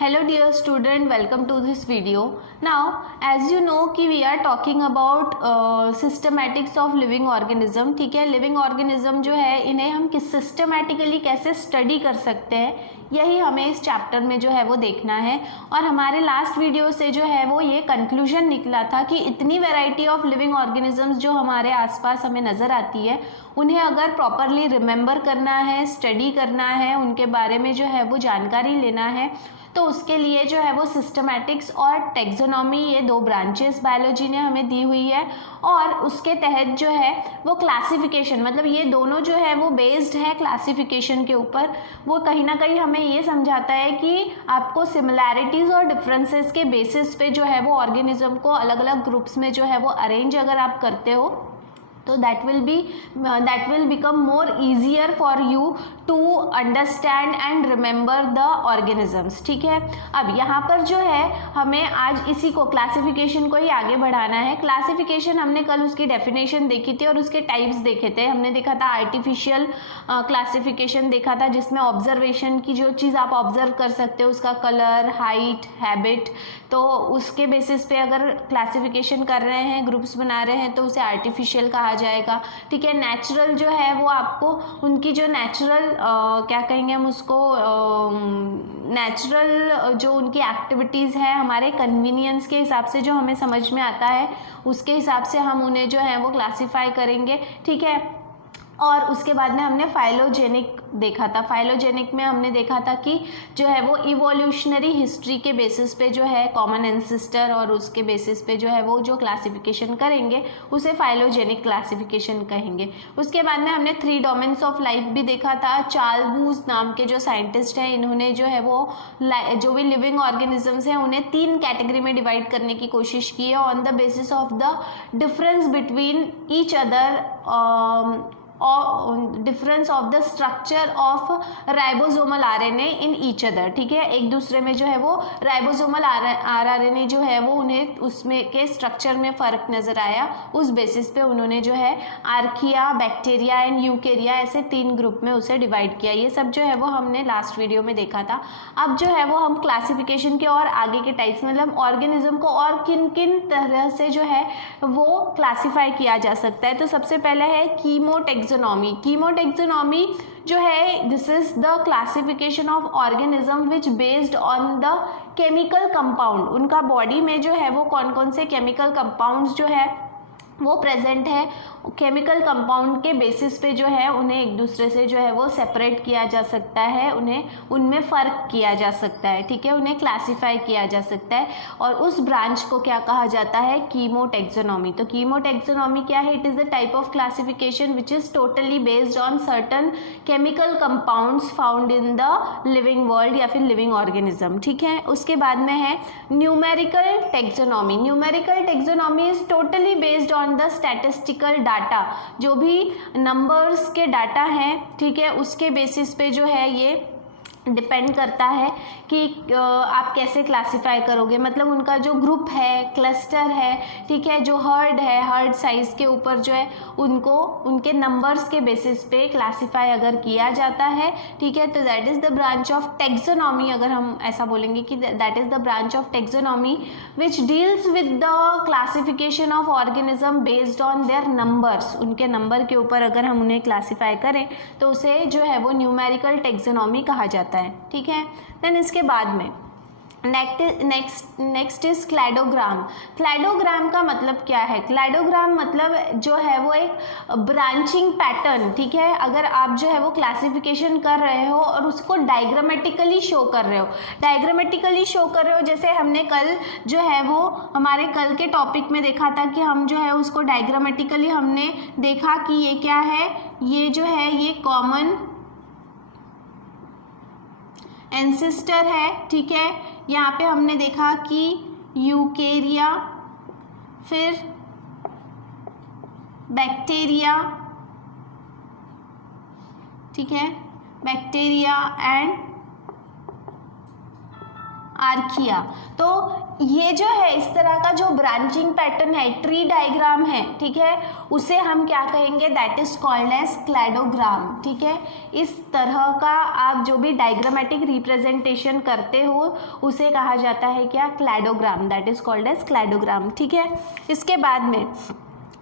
Hello dear student, welcome to this video. Now as you know कि we are talking about systematics of living organism. ठीक है, living organism जो है इन्हें हम किस systematically कैसे study कर सकते हैं, यही हमें इस चैप्टर में जो है वो देखना है। और हमारे लास्ट वीडियो से जो है वो ये कंक्लूजन निकला था कि इतनी वैरायटी ऑफ लिविंग ऑर्गेनिजम्स जो हमारे आसपास हमें नज़र आती है, उन्हें अगर प्रॉपरली रिमेंबर करना है, स्टडी करना है, उनके बारे में जो है वो जानकारी लेना है, तो उसके लिए जो है वो सिस्टमैटिक्स और टेक्सोनॉमी, ये दो ब्रांचेस बायोलॉजी ने हमें दी हुई है। और उसके तहत जो है वो क्लासिफिकेशन, मतलब ये दोनों जो है वो बेस्ड है क्लासिफिकेशन के ऊपर। वो कहीं ना कहीं हमें ये समझाता है कि आपको सिमिलैरिटीज़ और डिफरेंसेस के बेसिस पे जो है वो ऑर्गेनिज्म को अलग अलग ग्रुप्स में जो है वो अरेंज अगर आप करते हो तो that will become more easier for you to understand and remember the organisms। ठीक है, अब यहाँ पर जो है हमें आज इसी को क्लासिफिकेशन को ही आगे बढ़ाना है। क्लासिफिकेशन हमने कल उसकी डेफिनेशन देखी थी और उसके टाइप्स देखे थे। हमने देखा था आर्टिफिशियल क्लासिफिकेशन देखा था, जिसमें ऑब्जर्वेशन की जो चीज़ आप ऑब्जर्व कर सकते हो, उसका कलर, हाइट, हैबिट, तो उसके बेसिस पे अगर क्लासिफिकेशन कर रहे हैं, ग्रुप्स बना रहे हैं, तो उसे आर्टिफिशियल कहा जाएगा। ठीक है, नेचुरल जो है वो आपको उनकी जो नेचुरल क्या कहेंगे हम उसको, नेचुरल जो उनकी एक्टिविटीज़ हैं हमारे कन्वीनियंस के हिसाब से जो हमें समझ में आता है, उसके हिसाब से हम उन्हें जो है वो क्लासीफाई करेंगे। ठीक है, और उसके बाद में हमने फाइलोजेनिक देखा था। फाइलोजेनिक में हमने देखा था कि जो है वो इवोल्यूशनरी हिस्ट्री के बेसिस पे जो है कॉमन एंसेस्टर, और उसके बेसिस पे जो है वो जो क्लासिफिकेशन करेंगे उसे फाइलोजेनिक क्लासिफिकेशन कहेंगे। उसके बाद में हमने 3 डोमेन्स ऑफ लाइफ भी देखा था। चार्ल्स बूच नाम के जो साइंटिस्ट हैं, इन्होंने जो है वो जो भी लिविंग ऑर्गेनिजम्स हैं उन्हें 3 कैटेगरी में डिवाइड करने की कोशिश की है on the basis of the difference between each other, difference of the structure of ribosomal RNA in each other. ठीक है, एक दूसरे में जो है वो राइबोसोमल आरएनए जो है वो उन्हें उसमें के स्ट्रक्चर में फ़र्क नज़र आया। उस बेसिस पे उन्होंने जो है आर्किया, बैक्टीरिया एंड यूकेरिया, ऐसे 3 ग्रुप में उसे डिवाइड किया। ये सब जो है वो हमने लास्ट वीडियो में देखा था। अब जो है वो हम क्लासिफिकेशन के और आगे के टाइप्स, मतलब ऑर्गेनिज्म को और किन किन तरह से जो है वो क्लासीफाई किया जा सकता है। तो सबसे पहले है कीमोटेक्सोनॉमी। कीमोटेक्सोनॉमी जो है, this is the classification of organism which based on the chemical compound. उनका बॉडी में जो है वो कौन कौन से केमिकल कंपाउंड्स जो है वो प्रेजेंट है, केमिकल कंपाउंड के बेसिस पे जो है उन्हें एक दूसरे से जो है वो सेपरेट किया जा सकता है, उन्हें उनमें फ़र्क किया जा सकता है। ठीक है, उन्हें क्लासीफाई किया जा सकता है, और उस ब्रांच को क्या कहा जाता है, कीमोटेक्सोनॉमी। तो कीमोटेक्सोनॉमी क्या है? It is the type of classification which is totally based on certain chemical compounds found in the living world या फिर लिविंग ऑर्गेनिज्म। ठीक है, उसके बाद में है numerical taxonomy. Numerical taxonomy is totally based on the statistical data, जो भी नंबर्स के डाटा हैं, ठीक है, उसके बेसिस पे जो है ये डिपेंड करता है कि आप कैसे क्लासिफाई करोगे। मतलब उनका जो ग्रुप है, क्लस्टर है, ठीक है, जो हर्ड है, हर्ड साइज के ऊपर जो है उनको उनके नंबर्स के बेसिस पे क्लासिफाई अगर किया जाता है, ठीक है, तो that is the branch of taxonomy. अगर हम ऐसा बोलेंगे कि that is the branch of taxonomy which deals with the classification of organism based on their numbers. उनके नंबर के ऊपर अगर हम उन्हें क्लासिफाई करें तो उसे जो है वो न्यूमेरिकल टेक्सोनॉमी कहा जाता है। ठीक है, देन इसके बाद में नेक्स्ट इज क्लैडोग्राम। क्लैडोग्राम का मतलब क्या है? क्लैडोग्राम मतलब जो है वो एक ब्रांचिंग पैटर्न। ठीक है, अगर आप जो है वो क्लासिफिकेशन कर रहे हो और उसको डायग्रामेटिकली शो कर रहे हो, डायग्रामेटिकली शो कर रहे हो, जैसे हमने कल जो है वो हमारे कल के टॉपिक में देखा था कि हम जो है उसको डायग्रामेटिकली हमने देखा कि ये क्या है, ये जो है ये कॉमन एंसेस्टर है। ठीक है, यहाँ पे हमने देखा कि यूकेरिया, फिर बैक्टीरिया, ठीक है, बैक्टीरिया एंड आर्किया। तो ये जो है इस तरह का जो ब्रांचिंग पैटर्न है, ट्री डायग्राम है, ठीक है, उसे हम क्या कहेंगे, that is called as cladogram. ठीक है, इस तरह का आप जो भी डायग्रामेटिक रिप्रेजेंटेशन करते हो उसे कहा जाता है क्या, cladogram, that is called as cladogram. ठीक है, इसके बाद में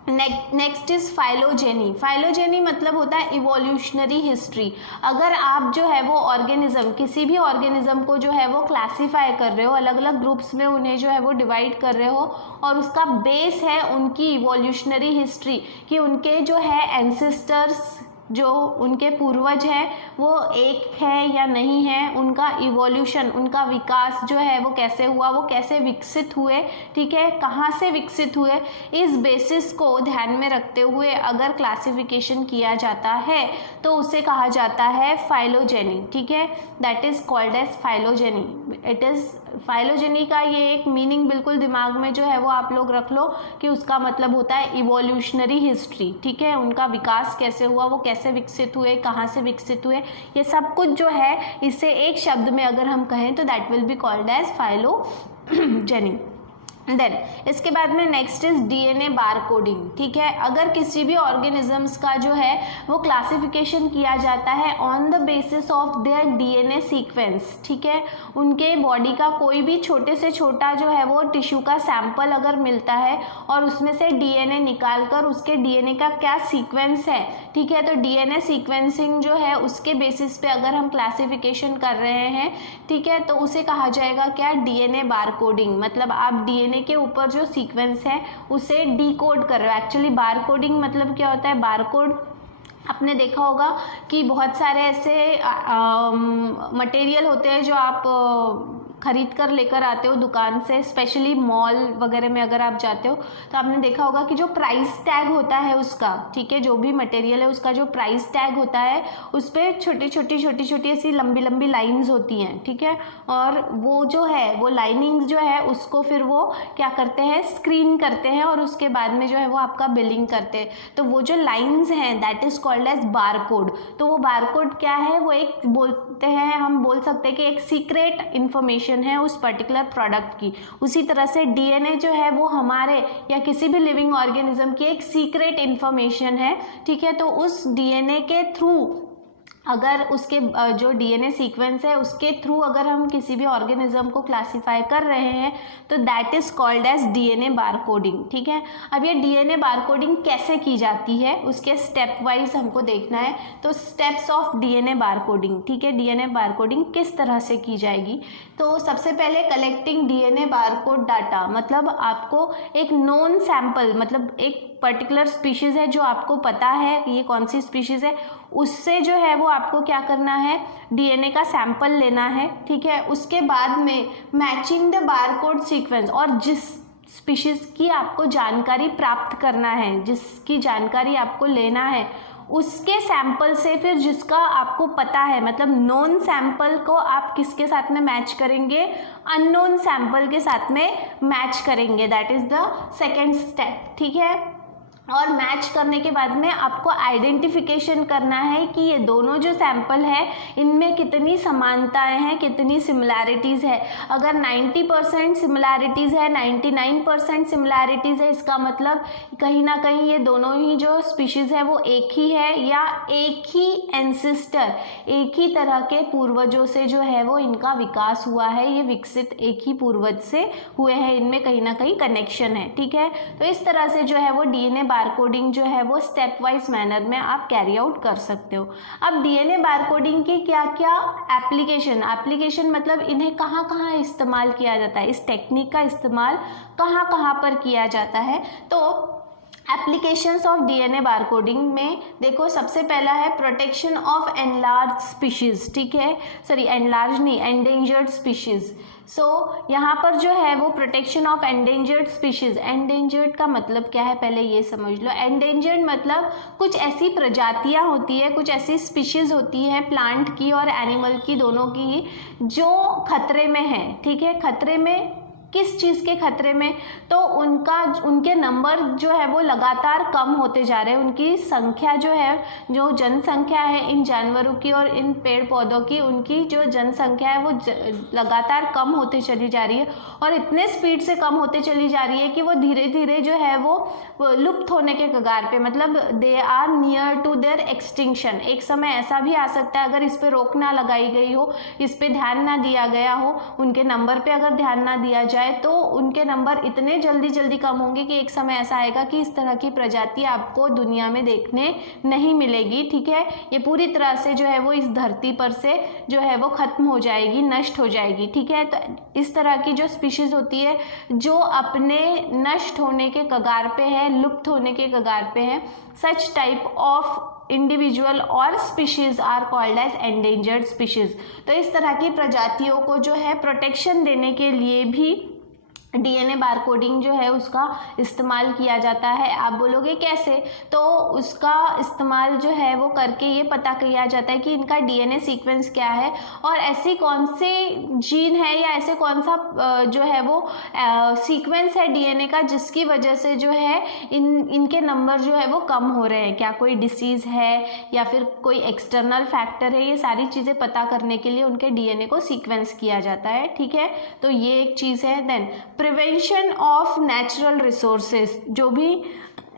नेक्स्ट इज फाइलोजेनी। फाइलोजेनी मतलब होता है इवोल्यूशनरी हिस्ट्री। अगर आप जो है वो ऑर्गेनिज्म, किसी भी ऑर्गेनिज्म को जो है वो क्लासीफाई कर रहे हो, अलग अलग ग्रुप्स में उन्हें जो है वो डिवाइड कर रहे हो, और उसका बेस है उनकी इवोल्यूशनरी हिस्ट्री, कि उनके जो है एंसेस्टर्स, जो उनके पूर्वज हैं वो एक है या नहीं है, उनका इवोल्यूशन, उनका विकास जो है वो कैसे हुआ, वो कैसे विकसित हुए, ठीक है, कहाँ से विकसित हुए, इस बेसिस को ध्यान में रखते हुए अगर क्लासिफिकेशन किया जाता है तो उसे कहा जाता है फाइलोजेनी। ठीक है, that is called as phylogeny. It is phylogeny का ये एक मीनिंग बिल्कुल दिमाग में जो है वो आप लोग रख लो कि उसका मतलब होता है इवोल्यूशनरी हिस्ट्री। ठीक है, उनका विकास कैसे हुआ, वो कैसे विकसित हुए, कहाँ से विकसित हुए, ये सब कुछ जो है इसे एक शब्द में अगर हम कहें तो that will be called as phylogeny. Then इसके बाद में नेक्स्ट इज डीएनए बारकोडिंग। ठीक है, अगर किसी भी ऑर्गेनिजम्स का जो है वो क्लासिफिकेशन किया जाता है on the basis of their DNA sequence. ठीक है, उनके बॉडी का कोई भी छोटे से छोटा जो है वो टिश्यू का सैंपल अगर मिलता है और उसमें से डीएनए निकाल कर उसके डीएनए का क्या सीक्वेंस है, ठीक है, तो डीएनए सीक्वेंसिंग जो है उसके बेसिस पे अगर हम क्लासिफिकेशन कर रहे हैं, ठीक है, तो उसे कहा जाएगा क्या, डीएनए बारकोडिंग। मतलब आप डीएनए के ऊपर जो सीक्वेंस है उसे डिकोड कर रहे हो। एक्चुअली बारकोडिंग मतलब क्या होता है, बारकोड आपने देखा होगा कि बहुत सारे ऐसे मटेरियल होते हैं जो आप खरीद कर लेकर आते हो दुकान से, स्पेशली मॉल वगैरह में अगर आप जाते हो तो आपने देखा होगा कि जो प्राइस टैग होता है उसका, ठीक है, जो भी मटेरियल है उसका जो प्राइस टैग होता है उस पर छोटी छोटी ऐसी लंबी लंबी लाइंस होती हैं। ठीक है, और वो जो है वो लाइनिंग्स जो है उसको फिर वो क्या करते हैं, स्क्रीन करते हैं और उसके बाद में जो है वो आपका बिलिंग करते हैं। तो वो जो लाइंस हैं that is called as barcode. तो वो बारकोड क्या है, वो एक बोलते हैं, हम बोल सकते हैं कि एक सीक्रेट इन्फॉर्मेशन है उस पर्टिकुलर प्रोडक्ट की। उसी तरह से डीएनए जो है वो हमारे या किसी भी लिविंग ऑर्गेनिज्म की एक सीक्रेट इन्फॉर्मेशन है। ठीक है, तो उस डीएनए के थ्रू अगर उसके जो डीएनए सीक्वेंस है उसके थ्रू अगर हम किसी भी ऑर्गेनिज्म को क्लासीफाई कर रहे हैं तो that is called as DNA barcoding. ठीक है, अब ये डीएनए बारकोडिंग कैसे की जाती है उसके स्टेप वाइज हमको देखना है। तो स्टेप्स ऑफ डीएनए बारकोडिंग, ठीक है, डीएनए बारकोडिंग किस तरह से की जाएगी। तो सबसे पहले कलेक्टिंग डीएनए बारकोड डाटा, मतलब आपको एक नोन सैंपल, मतलब एक पर्टिकुलर स्पीशीज है जो आपको पता है कि ये कौन सी स्पीशीज है, उससे जो है वो आपको क्या करना है, डीएनए का सैंपल लेना है। ठीक है, उसके बाद में मैचिंग द बारकोड सीक्वेंस, और जिस स्पीशीज की आपको जानकारी प्राप्त करना है, जिसकी जानकारी आपको लेना है, उसके सैंपल से फिर जिसका आपको पता है, मतलब नोन सैंपल को आप किसके साथ में मैच करेंगे, अननोन सैंपल के साथ में मैच करेंगे। That is the second step. ठीक है, और मैच करने के बाद में आपको आइडेंटिफिकेशन करना है कि ये दोनों जो सैंपल है इनमें कितनी समानताएं हैं, कितनी सिमिलैरिटीज़ है। अगर 90% सिमिलैरिटीज़ है, 99% सिमिलैरिटीज़ है, इसका मतलब कहीं ना कहीं ये दोनों ही जो स्पीशीज़ है वो एक ही है, या एक ही एंसेस्टर, एक ही तरह के पूर्वजों से जो है वो इनका विकास हुआ है, ये विकसित एक ही पूर्वज से हुए हैं, इनमें कहीं ना कहीं कनेक्शन है। ठीक है, तो इस तरह से जो है वो डीएनए बारकोडिंग जो है वो स्टेप वाइज मैनर में आप कैरी आउट कर सकते हो। अब डीएनए बारकोडिंग की क्या क्या एप्लीकेशन मतलब इन्हें कहाँ कहाँ इस्तेमाल किया जाता है, इस टेक्निक का इस्तेमाल कहाँ कहाँ पर किया जाता है। तो एप्लीकेशंस ऑफ डीएनए बारकोडिंग में देखो, सबसे पहला है प्रोटेक्शन ऑफ एनलार्ज स्पीशीज। ठीक है, सॉरी एनलार्ज नहीं, एंडेंजर्ड स्पीशीज। सो यहाँ पर जो है वो protection of endangered species. Endangered का मतलब क्या है पहले ये समझ लो। एंडेंजर्ड मतलब कुछ ऐसी प्रजातियाँ होती है, कुछ ऐसी स्पीशीज होती है प्लांट की और एनिमल की, दोनों की, जो खतरे में है। ठीक है, खतरे में किस चीज़ के खतरे में, तो उनके नंबर जो है वो लगातार कम होते जा रहे हैं, उनकी संख्या जो है, जो जनसंख्या है इन जानवरों की और इन पेड़ पौधों की, उनकी जो जनसंख्या है वो लगातार कम होते चली जा रही है और इतने स्पीड से कम होते चली जा रही है कि वो धीरे धीरे जो है वो लुप्त होने के कगार पे, मतलब they are near to their extinction. एक समय ऐसा भी आ सकता है, अगर इस पे रोक ना लगाई गई हो, इस पे ध्यान ना दिया गया हो, उनके नंबर पे अगर ध्यान ना दिया जाए तो उनके नंबर इतने जल्दी कम होंगे कि एक समय ऐसा आएगा कि इस तरह की प्रजाति आपको दुनिया में देखने नहीं मिलेगी। ठीक है, ये पूरी तरह से जो है वो इस धरती पर से जो है वो खत्म हो जाएगी, नष्ट हो जाएगी। ठीक है, तो इस तरह की जो स्पीशीज होती है जो अपने नष्ट होने के कगार पे है, लुप्त होने के कगार पे है, सच टाइप ऑफ इंडिविजुअल और species are called as endangered species. तो इस तरह की प्रजातियों को जो है प्रोटेक्शन देने के लिए भी डीएनए बारकोडिंग जो है उसका इस्तेमाल किया जाता है। आप बोलोगे कैसे, तो उसका इस्तेमाल जो है वो करके ये पता किया जाता है कि इनका डीएनए सीक्वेंस क्या है और ऐसी कौन से जीन है या ऐसे कौन सा जो है वो सीक्वेंस है डीएनए का जिसकी वजह से जो है इनके नंबर जो है वो कम हो रहे हैं, क्या कोई डिसीज़ है या फिर कोई एक्सटर्नल फैक्टर है। ये सारी चीज़ें पता करने के लिए उनके डीएनए को सीक्वेंस किया जाता है। ठीक है, तो ये एक चीज़ है। Then prevention of natural resources, जो भी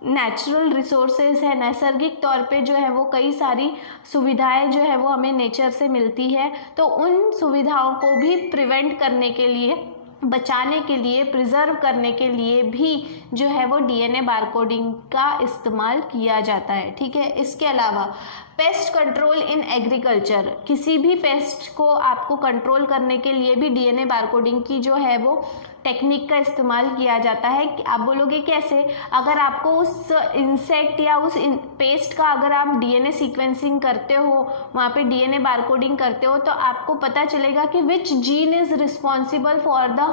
नेचुरल रिसोर्सेज है, नैसर्गिक तौर पे जो है वो कई सारी सुविधाएं जो है वो हमें नेचर से मिलती है, तो उन सुविधाओं को भी प्रिवेंट करने के लिए, बचाने के लिए, प्रिजर्व करने के लिए भी जो है वो डीएनए बारकोडिंग का इस्तेमाल किया जाता है। ठीक है, इसके अलावा पेस्ट कंट्रोल इन एग्रीकल्चर, किसी भी पेस्ट को आपको कंट्रोल करने के लिए भी डीएनए बारकोडिंग की जो है वो टेक्निक का इस्तेमाल किया जाता है। आप बोलोगे कैसे, अगर आपको उस इंसेक्ट या उस पेस्ट का अगर आप डीएनए सीक्वेंसिंग करते हो, वहाँ पे डीएनए बारकोडिंग करते हो, तो आपको पता चलेगा कि which gene is responsible for the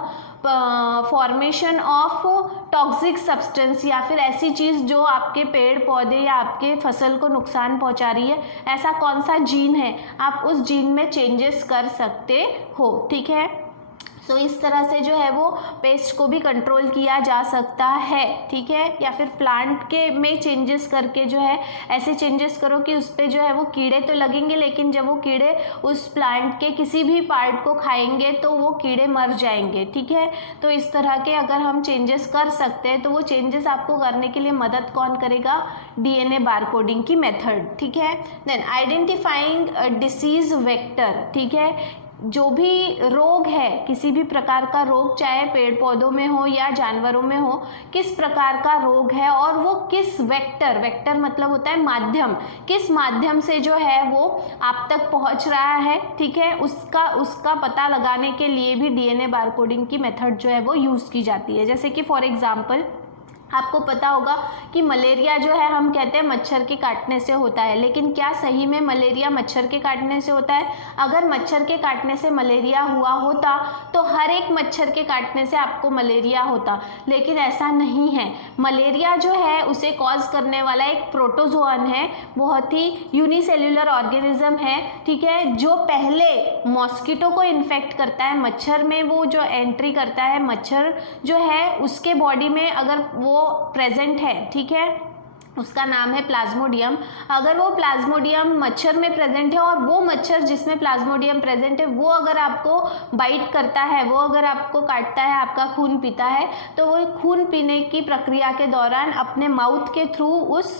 formation of toxic substance, या फिर ऐसी चीज़ जो आपके पेड़ पौधे या आपके फसल को नुकसान पहुंचा रही है, ऐसा कौन सा जीन है, आप उस जीन में चेंजेस कर सकते हो। ठीक है, तो इस तरह से जो है वो पेस्ट को भी कंट्रोल किया जा सकता है। ठीक है, या फिर प्लांट के में चेंजेस करके जो है ऐसे चेंजेस करो कि उस पर जो है वो कीड़े तो लगेंगे, लेकिन जब वो कीड़े उस प्लांट के किसी भी पार्ट को खाएंगे तो वो कीड़े मर जाएंगे। ठीक है, तो इस तरह के अगर हम चेंजेस कर सकते हैं तो वो चेंजेस आपको करने के लिए मदद कौन करेगा, डीएनए बारकोडिंग की मेथड। ठीक है, देन आइडेंटिफाइंग डिसीज वेक्टर। ठीक है, जो भी रोग है, किसी भी प्रकार का रोग, चाहे पेड़ पौधों में हो या जानवरों में हो, किस प्रकार का रोग है और वो किस वेक्टर, वेक्टर मतलब होता है माध्यम, किस माध्यम से जो है वो आप तक पहुंच रहा है। ठीक है, उसका पता लगाने के लिए भी डीएनए बारकोडिंग की मेथड जो है वो यूज़ की जाती है। जैसे कि फॉर एग्जाम्पल आपको पता होगा कि मलेरिया जो है हम कहते हैं मच्छर के काटने से होता है, लेकिन क्या सही में मलेरिया मच्छर के काटने से होता है? अगर मच्छर के काटने से मलेरिया हुआ होता तो हर एक मच्छर के काटने से आपको मलेरिया होता, लेकिन ऐसा नहीं है। मलेरिया जो है उसे कॉज करने वाला एक प्रोटोजोअन है, बहुत ही यूनिसेल्युलर ऑर्गेनिज्म है। ठीक है, जो पहले मॉस्किटो को इन्फेक्ट करता है, मच्छर में वो जो एंट्री करता है, मच्छर जो है उसके बॉडी में अगर वो प्रेजेंट है, ठीक है, उसका नाम है प्लाज्मोडियम। अगर वो प्लाज्मोडियम मच्छर में प्रेजेंट है और वो मच्छर जिसमें प्लाज्मोडियम प्रेजेंट है वो अगर आपको बाइट करता है, वो अगर आपको काटता है, आपका खून पीता है, तो वो खून पीने की प्रक्रिया के दौरान अपने माउथ के थ्रू उस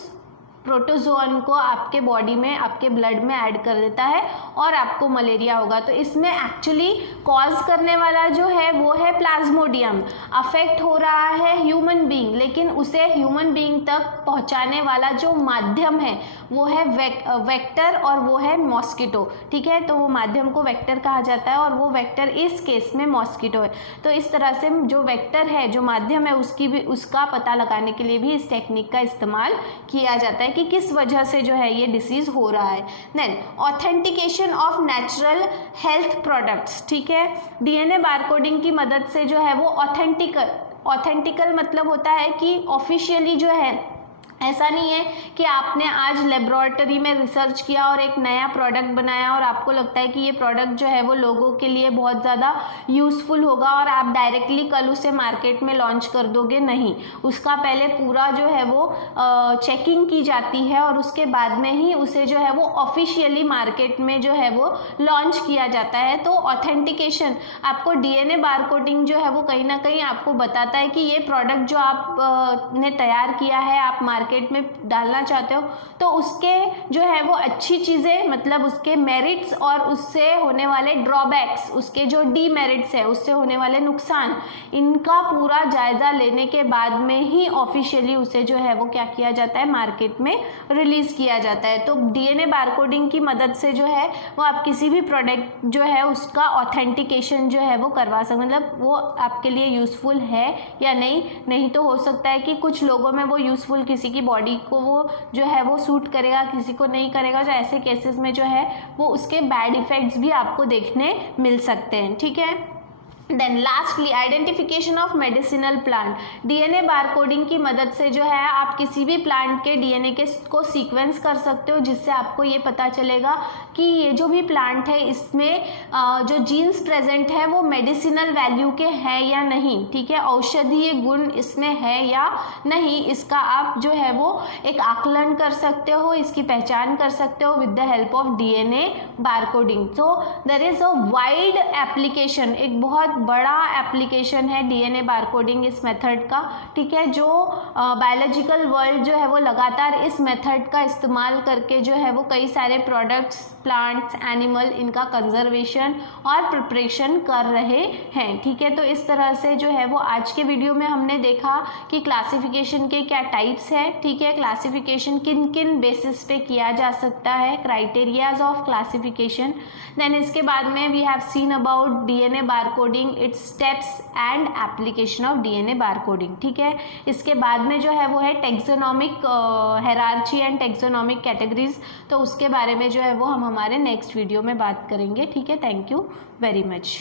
प्रोटोजोअन को आपके बॉडी में, आपके ब्लड में ऐड कर देता है और आपको मलेरिया होगा। तो इसमें एक्चुअली कॉज करने वाला जो है वो है प्लाज्मोडियम, अफेक्ट हो रहा है ह्यूमन बीइंग, लेकिन उसे ह्यूमन बीइंग तक पहुंचाने वाला जो माध्यम है वो है वेक्टर और वो है मॉस्किटो। ठीक है, तो वो माध्यम को वेक्टर कहा जाता है और वो वेक्टर इस केस में मॉस्किटो है। तो इस तरह से जो वेक्टर है, जो माध्यम है, उसका पता लगाने के लिए भी इस टेक्निक का इस्तेमाल किया जाता है कि किस वजह से जो है ये डिसीज हो रहा है। Then authentication of natural health products. ठीक है, डीएनए बारकोडिंग की मदद से जो है वो ऑथेंटिकल मतलब होता है कि ऑफिशियली जो है ऐसा नहीं है कि आपने आज लेबोरेटरी में रिसर्च किया और एक नया प्रोडक्ट बनाया और आपको लगता है कि ये प्रोडक्ट जो है वो लोगों के लिए बहुत ज़्यादा यूज़फुल होगा और आप डायरेक्टली कल उसे मार्केट में लॉन्च कर दोगे। नहीं, उसका पहले पूरा जो है वो चेकिंग की जाती है और उसके बाद में ही उसे जो है वो ऑफिशियली मार्केट में जो है वो लॉन्च किया जाता है। तो ऑथेंटिकेशन, आपको डीएनए बारकोडिंग जो है वो कहीं ना कहीं आपको बताता है कि ये प्रोडक्ट जो आप ने तैयार किया है, आप मार्केट में डालना चाहते हो, तो उसके जो है वो अच्छी चीज़ें, मतलब उसके मेरिट्स और उससे होने वाले ड्रॉबैक्स, उसके जो डीमेरिट्स है, उससे होने वाले नुकसान, इनका पूरा जायज़ा लेने के बाद में ही ऑफिशियली उसे जो है वो क्या किया जाता है, मार्केट में रिलीज़ किया जाता है। तो डीएनए बारकोडिंग की मदद से जो है वो आप किसी भी प्रोडक्ट जो है उसका ऑथेंटिकेशन जो है वो करवा सकते, मतलब वो आपके लिए यूज़फुल है या नहीं तो हो सकता है कि कुछ लोगों में वो यूज़फुल, किसी की बॉडी को वो जो है वो सूट करेगा, किसी को नहीं करेगा। तो ऐसे केसेस में जो है वो उसके बैड इफेक्ट्स भी आपको देखने मिल सकते हैं, ठीक है। Then lastly identification of medicinal plant. DNA barcoding की मदद से जो है आप किसी भी प्लांट के डीएनए को सीक्वेंस कर सकते हो, जिससे आपको ये पता चलेगा कि ये जो भी प्लांट है इसमें जो जीन्स प्रेजेंट है वो मेडिसिनल वैल्यू के हैं या नहीं, ठीक है, औषधीय गुण इसमें है या नहीं, इसका आप जो है वो एक आकलन कर सकते हो, इसकी पहचान कर सकते हो with the help of DNA barcoding. So there is a wide application, एक बहुत बड़ा एप्लीकेशन है डीएनए बारकोडिंग इस मेथड का, ठीक है, जो बायोलॉजिकल वर्ल्ड जो है वो लगातार इस मेथड का इस्तेमाल करके जो है वो कई सारे प्रोडक्ट्स, प्लांट्स, एनिमल, इनका कंजर्वेशन और प्रिपरेशन कर रहे हैं, ठीक है। तो इस तरह से जो है वो आज के वीडियो में हमने देखा कि क्लासिफिकेशन के क्या टाइप्स है, ठीक है, क्लासिफिकेशन किन किन बेसिस पे किया जा सकता है, क्राइटेरियाज ऑफ क्लासिफिकेशन। देन इसके बाद में we have seen about DNA barcoding, its steps and application of DNA barcoding, ठीक है। इसके बाद में जो है वो है taxonomic hierarchy and taxonomic categories, तो उसके बारे में जो है वो हम हमारे नेक्स्ट वीडियो में बात करेंगे, ठीक है। Thank you very much.